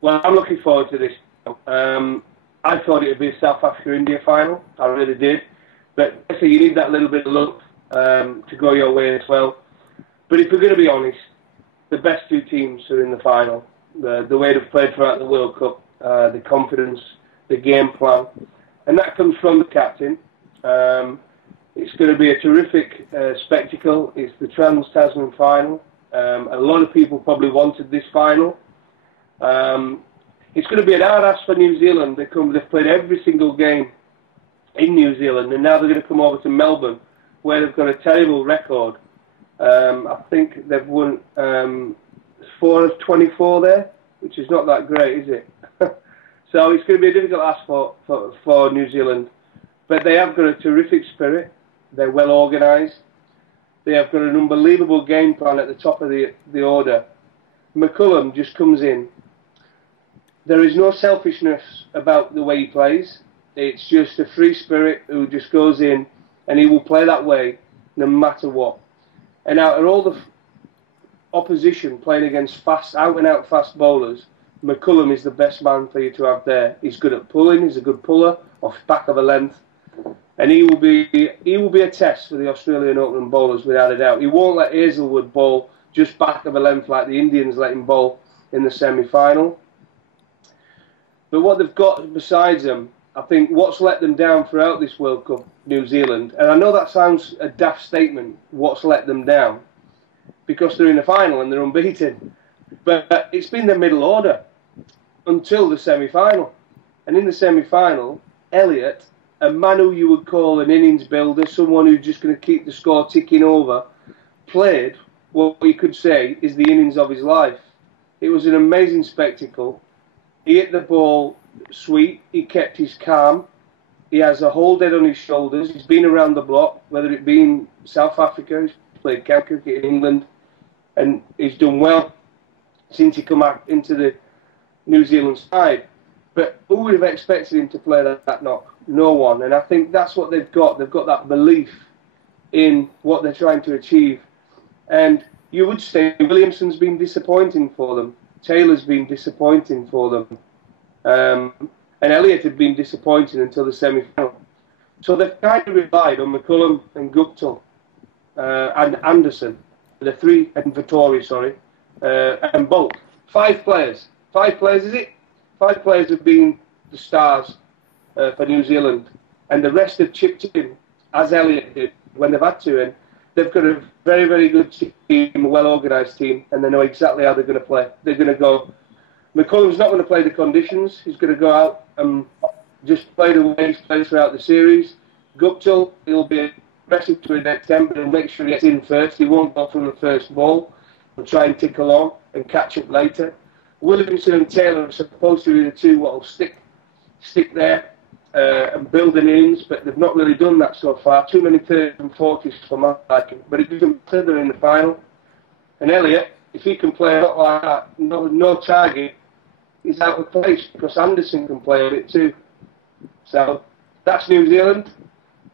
Well, I'm looking forward to this. I thought it would be a South Africa-India final. I really did. But so you need that little bit of luck to go your way as well. But if we're going to be honest, the best two teams are in the final. The way they've played throughout the World Cup, the confidence, the game plan. And that comes from the captain. It's going to be a terrific spectacle. It's the Trans-Tasman final. A lot of people probably wanted this final. It's going to be an hard ask for New Zealand. They've played every single game in New Zealand, and now they're going to come over to Melbourne, where they've got a terrible record. I think they've won 4 of 24 there, which is not that great, is it? So it's going to be a difficult ask for New Zealand. But they have got a terrific spirit. They're well organised. They have got an unbelievable game plan at the top of the order. McCullum just comes in. There is no selfishness about the way he plays. It's just a free spirit who just goes in, and he will play that way no matter what. And out of all the opposition playing against out-and-out fast bowlers, McCullum is the best man for you to have there. He's good at pulling. He's a good puller off back of a length. And he will be a test for the Australian opening bowlers without a doubt. He won't let Hazelwood bowl just back of a length like the Indians let him bowl in the semi-final. But what they've got besides them, I think what's let them down throughout this World Cup, New Zealand, and I know that sounds a daft statement, what's let them down, because they're in the final and they're unbeaten. But it's been their middle order until the semi-final. And in the semi-final, Elliott, a man who you would call an innings builder, someone who's just going to keep the score ticking over, played what you could say is the innings of his life. It was an amazing spectacle. He hit the ball sweet. He kept his calm. He has a whole head on his shoulders. He's been around the block, whether it be in South Africa, he's played camp cricket in England, and he's done well since he come out into the New Zealand side. But who would have expected him to play that knock? No one. And I think that's what they've got. They've got that belief in what they're trying to achieve. And you would say Williamson's been disappointing for them. Taylor's been disappointing for them. And Elliott had been disappointing until the semi-final. So they've kind of relied on McCullum and Guptill and Anderson, the three, and Vettori, sorry, and Bolt. 5 players. 5 players, is it? 5 players have been the stars for New Zealand. And the rest have chipped in, as Elliott did, when they've had to. And they've got a very, very good team, a well-organised team, and they know exactly how they're going to play. They're going to go... McCullum's not going to play the conditions. He's going to go out and just play the way he's played throughout the series. Guptill, he'll be aggressive to an extent, but he'll make sure he gets in first. He won't go from the first ball. He'll try and tick along and catch up later. Williamson and Taylor are supposed to be the two what will stick there and build an innings, but they've not really done that so far. Too many 30s and 40s for my liking. But it doesn't matter, they're in the final. And Elliott, if he can play a lot like that, no target, he's out of place because Anderson can play a bit too. So that's New Zealand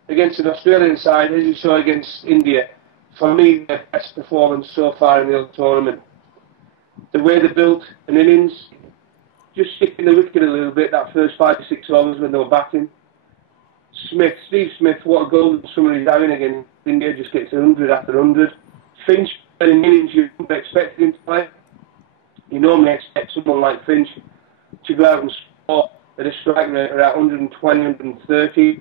against an Australian side, as you saw against India. For me, their best performance so far in the tournament. The way they built an innings, just sticking the wicket a little bit, that first 5 or 6 overs when they were batting. Steve Smith, what a goal somebody's having against India, just gets 100 after 100. Finch, playing innings you wouldn't expect him to play. You normally expect someone like Finch to go out and score at a strike rate around 120, 130.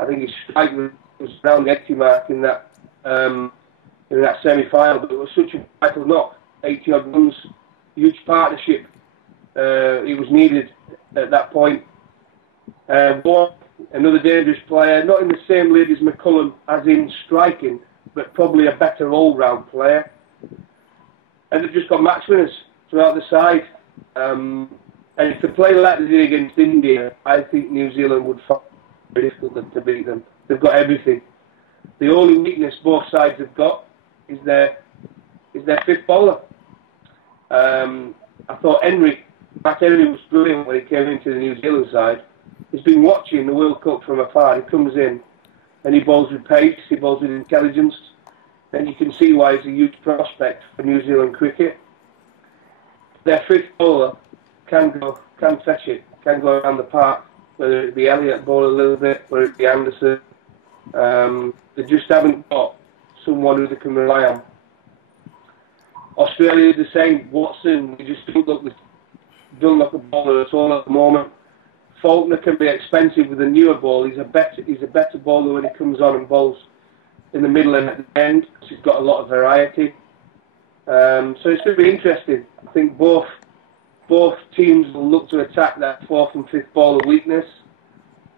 I think his strike rate was around the 80 mark in that semi-final, but it was such a vital knock, 80-odd runs, huge partnership. It was needed at that point. Another dangerous player, not in the same league as McCullum, as in striking, but probably a better all-round player. And they've just got match winners throughout the side. And if they play like they did against India, I think New Zealand would find it very difficult to beat them. They've got everything. The only weakness both sides have got is their fifth bowler. I thought Matt Henry was brilliant when he came into the New Zealand side. He's been watching the World Cup from afar. He comes in and he bowls with pace, he bowls with intelligence, and you can see why he's a huge prospect for New Zealand cricket. Their fifth bowler can fetch it, can go around the park, whether it be Elliott ball a little bit, whether it be Anderson. They just haven't got someone who they can rely on. Australia is the same. Watson, he just don't look a bowler at all at the moment. Faulkner can be expensive with a newer ball. He's a better bowler when he comes on and bowls in the middle and at the end. He's got a lot of variety. So it's going to be interesting. I think both teams will look to attack that fourth and fifth bowler weakness.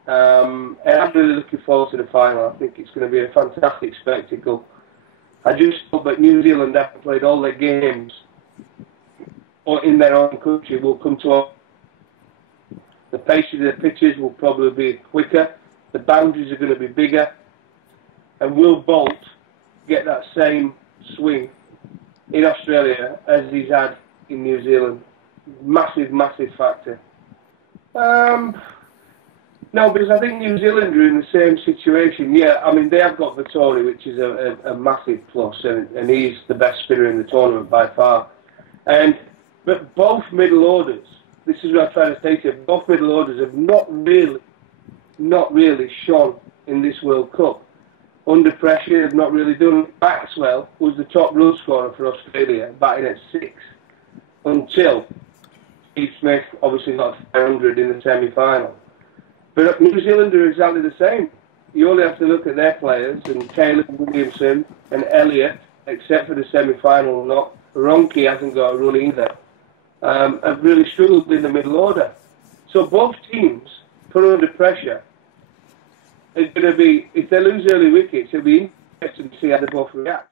And I'm really looking forward to the final. I think it's going to be a fantastic spectacle. I just hope that New Zealand, after played all their games or in their own country, will come to the pace of the pitches will probably be quicker. The boundaries are going to be bigger. And will Bolt get that same swing in Australia as he's had in New Zealand? Massive, massive factor. No, because I think New Zealand are in the same situation. Yeah, I mean, they have got Vettori, which is a massive plus, and he's the best spinner in the tournament by far. But both middle orders, this is what I'm trying to say to you, both middle orders have not really shone in this World Cup. Under pressure, have not really done it. Maxwell was the top run scorer for Australia, batting at 6, until Steve Smith obviously got 500 in the semi-final. But New Zealand are exactly the same. You only have to look at their players, and Taylor, Williamson and Elliott, except for the semi-final, not. Ronke hasn't got a run either. Have really struggled in the middle order. So both teams, put under pressure, are going to be, if they lose early wickets, it'll be interesting to see how they both react.